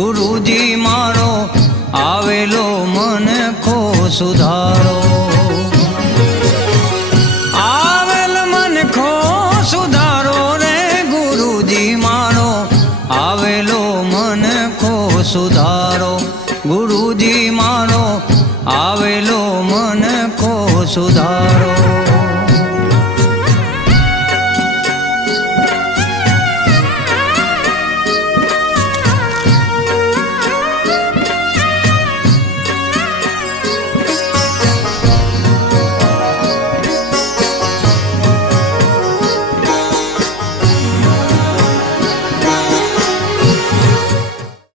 ગુરુજી મારો આવેલો મન ખો સુધારો, આવેલ મન ખો સુધારો રે ગુરુજી મારો આવેલો મન ખો સુધારો, ગુરુજી મારો આવેલો મન ખો સુધારો।